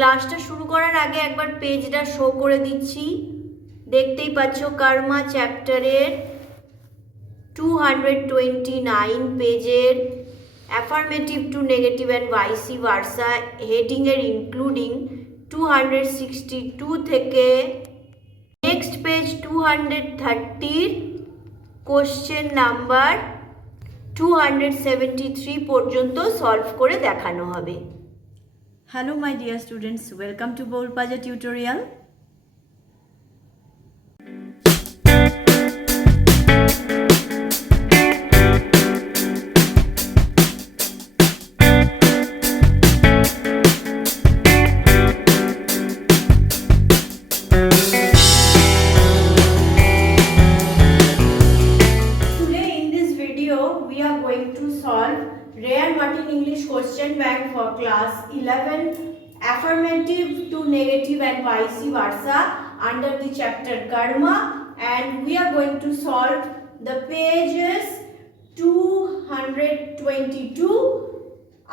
ক্লাসটা শুরু করার আগে একবার পেজটা শো করে দিচ্ছি। দেখতেই পাচ্ছ কর্মা চ্যাপ্টারের 229 পেজের affirmative to negative and vice versa হেডিংয়ের ইনক্লুডিং 262 থেকে নেক্সট পেজ 230 কোশ্চেন নাম্বার 273 পর্যন্ত সলভ করে দেখানো হবে। Hello my dear students, welcome to Boul Panja tutorial. Today in this video we are going to solve Rare Martin English question bank for class 11 affirmative to negative and vice versa under the chapter karma, and we are going to solve the pages 222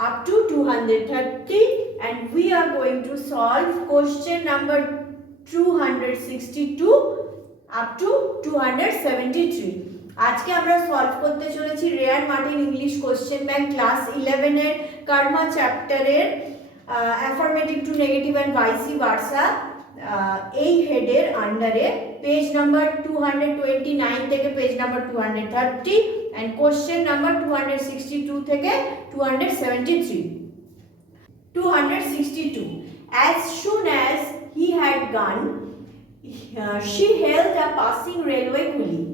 up to 230, and we are going to solve question number 262 up to 273. আজকে আমরা solve করতে চলেছি রেয়ার Martin English question bank class 11 এর কর্মা চ্যাপ্টারের affirmative to negative and vice versa এই হেডের আন্ডারে পেজ নাম্বার 229 থেকে page number 230 and question number 262 থেকে 273. 262. As soon as he had gone, she hailed a passing railway coolie.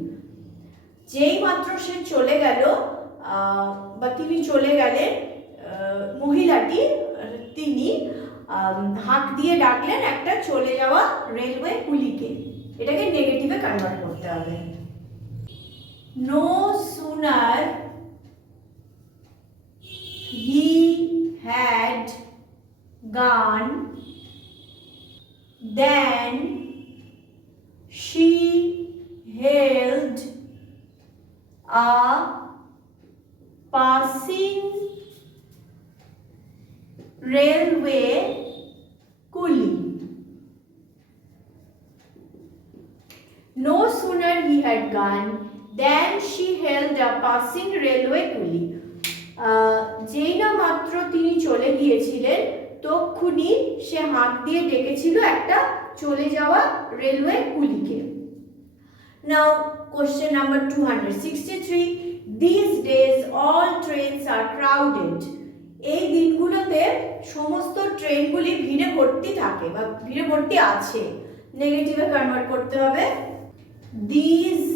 যেই মাত্র সে চলে গেল বা তিনি চলে গেলেন, মহিলাটি তিনি হাঁক দিয়ে ডাকলেন একটা চলে যাওয়া রেলওয়ে কুলিকে। এটাকে নেগেটিভে কনভার্ট করতে হবে। No sooner he had gone than she held a passing railway coolie. No sooner he had gone than she hailed a passing railway coolie. যেই না মাত্র তিনি চলে গিয়েছিলেন তক্ষুনি সে হাত দিয়ে ডেকেছিল একটা চলে যাওয়া রেলওয়ে কুলিকে। Now question number 263. These days all trains are crowded. এই দিনগুলোতে সমস্ত ট্রেনগুলি ভিড়ে ভর্তি থাকে বা ভিড়ে ভর্তি আছে। নেগেটিভে কনভার্ট করতে হবে। These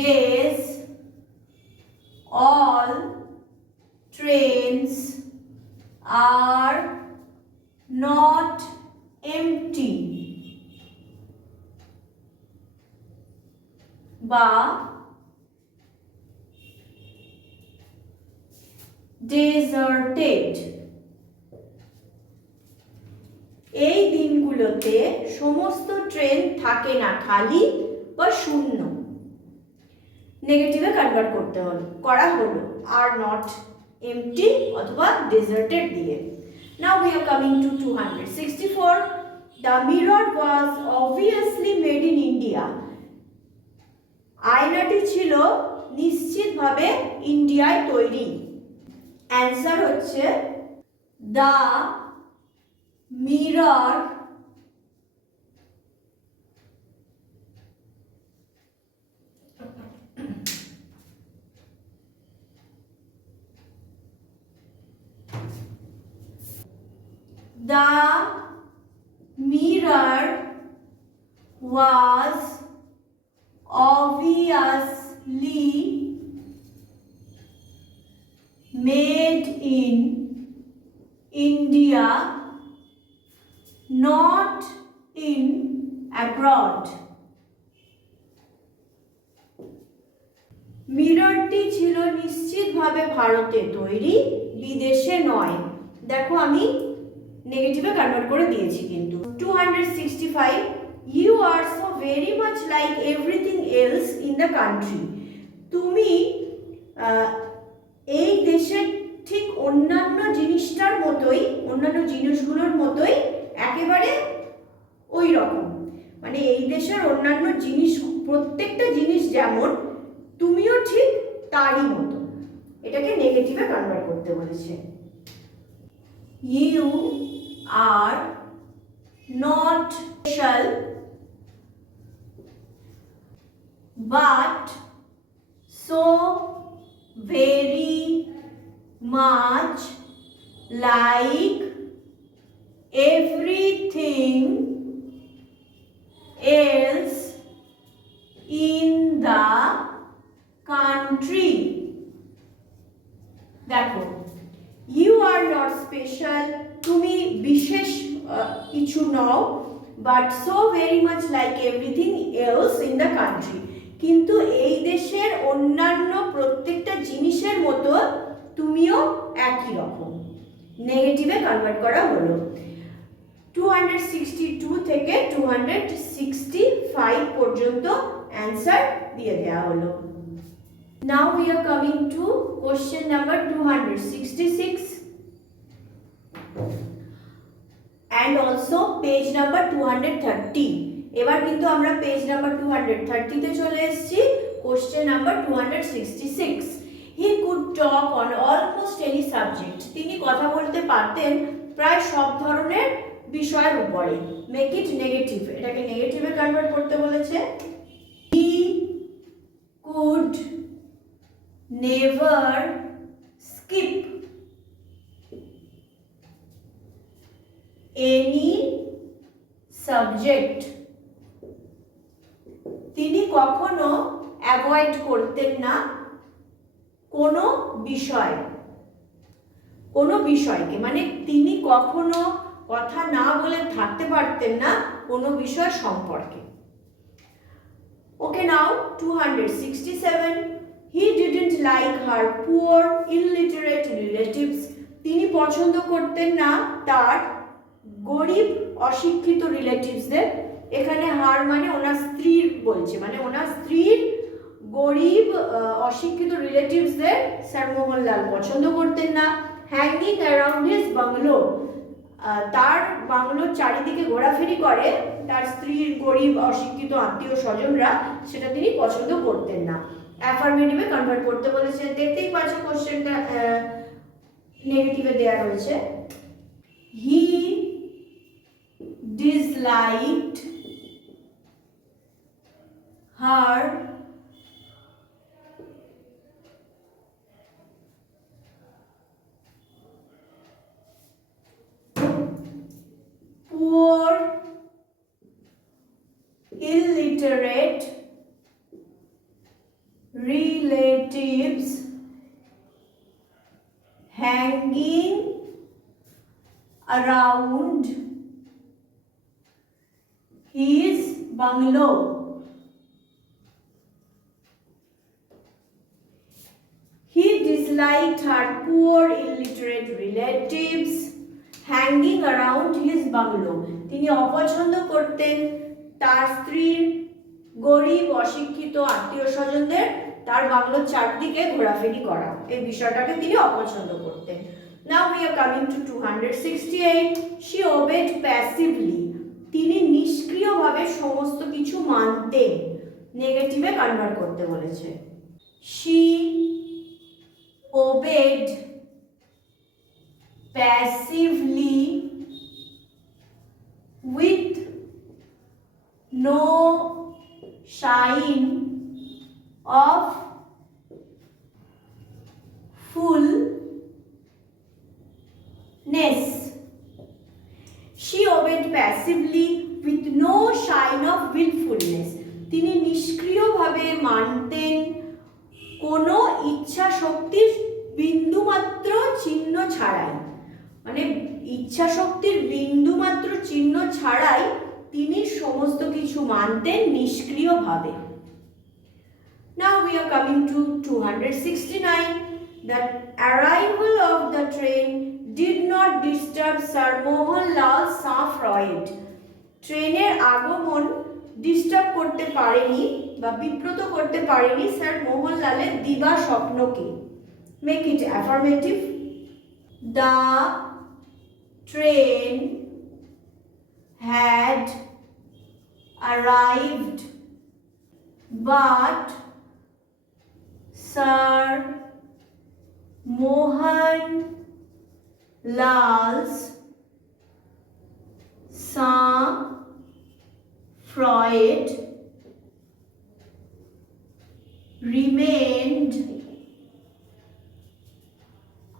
days all trains are not empty. বা deserted. এই দিনগুলোতে সমস্ত ট্রেন থাকে না, খালি বা শূন্য। নেগেটিভে কনভার্ট করতে হলো করা হলো আর নট এমটি অথবা deserted দিয়ে। Now we are coming to 264. The mirror was obviously made in India. আয়নাটি ছিল নিশ্চিতভাবে ইন্ডিয়ায় তৈরি। অ্যান্সার হচ্ছে the mirror was obviously made in India, not in abroad. মিররটি ছিল নিশ্চিতভাবে ভারতে তৈরি, বিদেশে নয়। দেখো আমি নেগেটিভে কনভার্ট করে দিয়েছি কিন্তু। 265. You are so very much like everything else in the country. তুমি এই দেশের ঠিক অন্যান্য জিনিসটার মতোই, অন্যান্য জিনিসগুলোর মতোই একেবারে ওই রকম, মানে এই দেশের অন্যান্য জিনিস, প্রত্যেকটা জিনিস যেমন তুমিও ঠিক তারই মতো। এটাকে নেগেটিভে কনভার্ট করতে বলেছে। You are not special but so very much like everything else in the country. দেখো, you are not special, তুমি বিশেষ কিছু নও, but so very much like everything else in the country, কিন্তু এই দেশের অন্যান্য প্রত্যেকটা জিনিসের মতো তুমিও একই রকম। নেগেটিভে কনভার্ট করা হলো। 262 থেকে 265 পর্যন্ত অ্যান্সার দিয়ে দেওয়া হলো। Now we are coming to question number 266 and also page number 230. এবার কিন্তু আমরা পেজ নাম্বার 230 তে চলে এসেছি। Question number 266, he could talk on almost any subject, তিনি কথা বলতে পারতেন প্রায় সব ধরনের বিষয়ের উপরে। মেক ইট নেগেটিভ, এটাকে নেগেটিভে কনভার্ট করতে বলেছে। He could never skip any subject, তিনি কখনো অ্যাভয়েড করতেন না কোনো বিষয়, কোনো বিষয়কে, মানে তিনি কখনো কথা না বলে থাকতে পারতেন না কোনো বিষয় সম্পর্কে। ওকে, নাও 267, he didn't like her poor illiterate relatives, তিনি পছন্দ করতেন না তার গরিব অশিক্ষিত রিলেটিভসদের। এখানে হার মানে ওনার স্ত্রীর বলছে, মানে ওনার স্ত্রীর গরিব অশিক্ষিত রিলেটিভসদের স্যার মোহনলাল পছন্দ করতেন না। হ্যাঙ্গিং অ্যারাউন্ড হিজ বাংলো, তার বাংলোর চারিদিকে ঘোরাফেরি করে তার স্ত্রীর গরিব অশিক্ষিত আত্মীয় স্বজনরা, সেটা তিনি পছন্দ করতেন না। অ্যাফার্মেটিভে কনভার্ট করতে বলেছে। দেখতেই পাচ্ছ কোশ্চেনটা নেগেটিভে দেওয়া রয়েছে। হি disliked her poor illiterate relatives hanging around his bungalow. He disliked her poor illiterate relatives hanging around his bungalow. তিনি অপছন্দ করতেন তার স্ত্রীর গরিব অশিক্ষিত আত্মীয় স্বজনদের তার বাংলোর চারদিকে ঘোরাফেরি করা, এই বিষয়টাকে তিনি অপছন্দ করতেন। Now we are coming to 268, she obeyed passively, তিনি নিষ্ক্রিয়ভাবে সমস্ত কিছু মানতেন। নেগেটিভে কনভার্ট করতে বলেছে। she obeyed passively with no sign of fullness. She obeyed passively with no sign of willfulness. তিনি নিষ্ক্রিয়ভাবে মানতেন কোনো ইচ্ছা শক্তির বিন্দুমাত্র চিহ্ন ছাড়াই, মানে ইচ্ছা শক্তির বিন্দুমাত্র চিহ্ন ছাড়াই তিনি সমস্ত কিছু মানতেন নিষ্ক্রিয়ভাবে। Now we are coming to 269. The arrival of the train did not disturb Sir Mohanlal's saffron. ট্রেনের আগমন ডিস্টার্ব করতে পারেনি বা বিব্রত করতে পারেনি স্যার মোহনলালের দিবা স্বপ্নকে। Make it affirmative, The train had arrived, but Sir Mohan Lal's Freud remained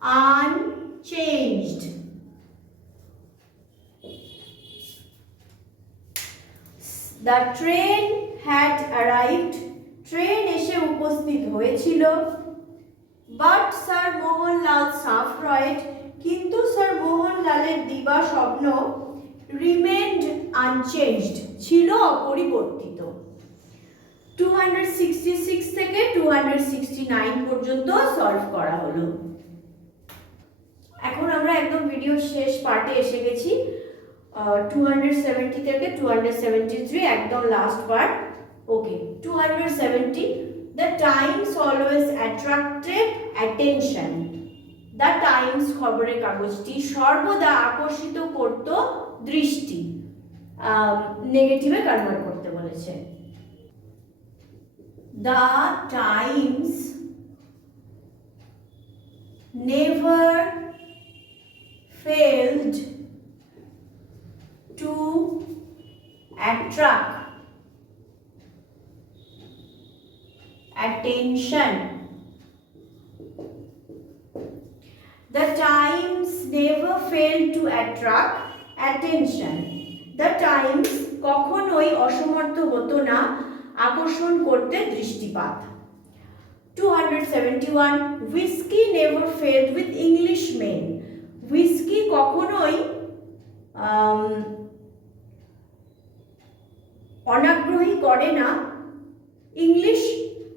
unchanged. The train had arrived. Train এসে উপস্থিত হয়েছিল। বাট স্যার মোহনলাল সাফ্রয়েড, কিন্তু স্যার মোহনলালের দিবা স্বপ্ন রিমেন্ড আনচেঞ্জড, ছিল অপরিবর্তিত। 266 থেকে 269 পর্যন্ত সলভ করা হলো। এখন আমরা একদম ভিডিওর শেষ পার্টে এসে গেছি। 270 থেকে 273 একদম last part. Okay, 270, the times always attracted attention. The times খবরের কাগজটি সর্বদা আকর্ষিত করত দৃষ্টি। নেগেটিভে কনভার্ট করতে বলেছে। The times never failed to attract attention. The times never failed to attract attention. The times কখনোই অসমর্থ হতো না আকর্ষণ করতে দৃষ্টিপাত। 271, whiskey never failed with Englishmen. whiskey কখনোই অনাগ্রহী করে না ইংলিশ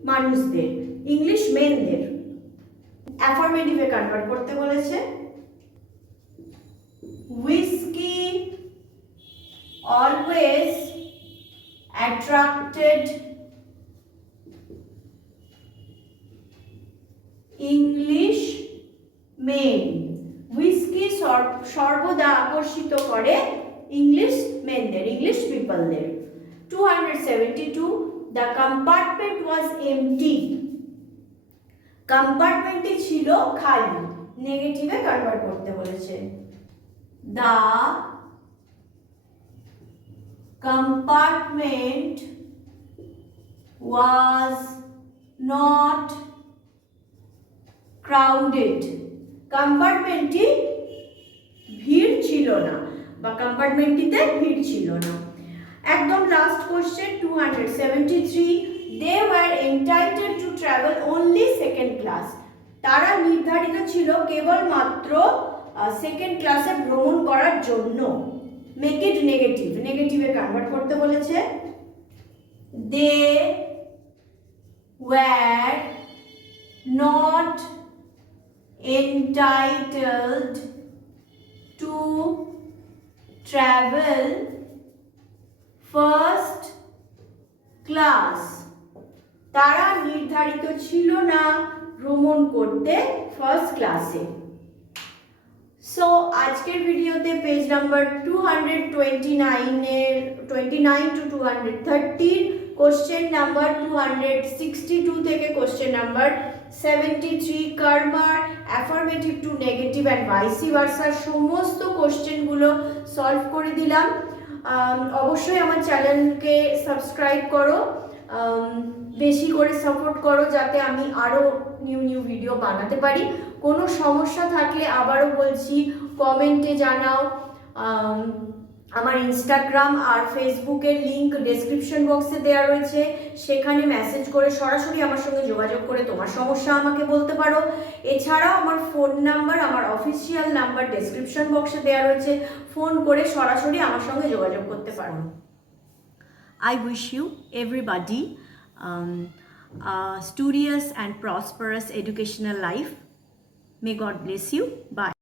মানুষদের, ইংলিশ মেনদের। অ্যাফার্মেটিভে কনভার্ট করতে বলেছে। whiskey always attracted English men. whiskey সর্বদা আকর্ষিত করে ইংলিশ মেনদের, ইংলিশ পিপলদের। 272, the compartment was empty. কম্পার্টমেন্টটি ছিল খালি, নেগেটিভে কনভার্ট করতে বলেছে। The compartment was not crowded. কম্পার্টমেন্টটি ভিড় ছিল না, বা কম্পার্টমেন্টটিতে ভিড় ছিল না। একদম last question 273, they were entitled to travel only second class. তারা নির্ধারিত ছিল কেবলমাত্র সেকেন্ড ক্লাসে ভ্রমণ করার জন্য। মেক ইট নেগেটিভ, নেগেটিভে কনভার্ট করতে বলেছে। they were not entitled to travel first class. তারা নির্ধারিত ছিল না ভ্রমণ করতে ফার্স্ট ক্লাসে। সো আজকের ভিডিওতে page number 229 to 230, question number 262 থেকে কোশ্চেন নাম্বার 73, কার্মার, affirmative to negative and vice ভার্সার সমস্ত কোশ্চেনগুলো সলভ করে দিলাম। অবশ্যই আমার চ্যানেলকে সাবস্ক্রাইব করো, বেশি করে সাপোর্ট করো যাতে আমি আরও নিউ ভিডিও বানাতে পারি। কোনো সমস্যা থাকলে আবারও বলছি কমেন্টে জানাও। আমার ইনস্টাগ্রাম আর ফেসবুকের লিংক ডেসক্রিপশন বক্সে দেওয়া রয়েছে, সেখানে মেসেজ করে সরাসরি আমার সঙ্গে যোগাযোগ করে তোমার সমস্যা আমাকে বলতে পারো। এছাড়াও আমার ফোন নাম্বার, আমার অফিসিয়াল নাম্বার ডেসক্রিপশন বক্সে দেওয়া রয়েছে, ফোন করে সরাসরি আমার সঙ্গে যোগাযোগ করতে পারো। I wish you everybody a studious and prosperous educational life. May God bless you. Bye.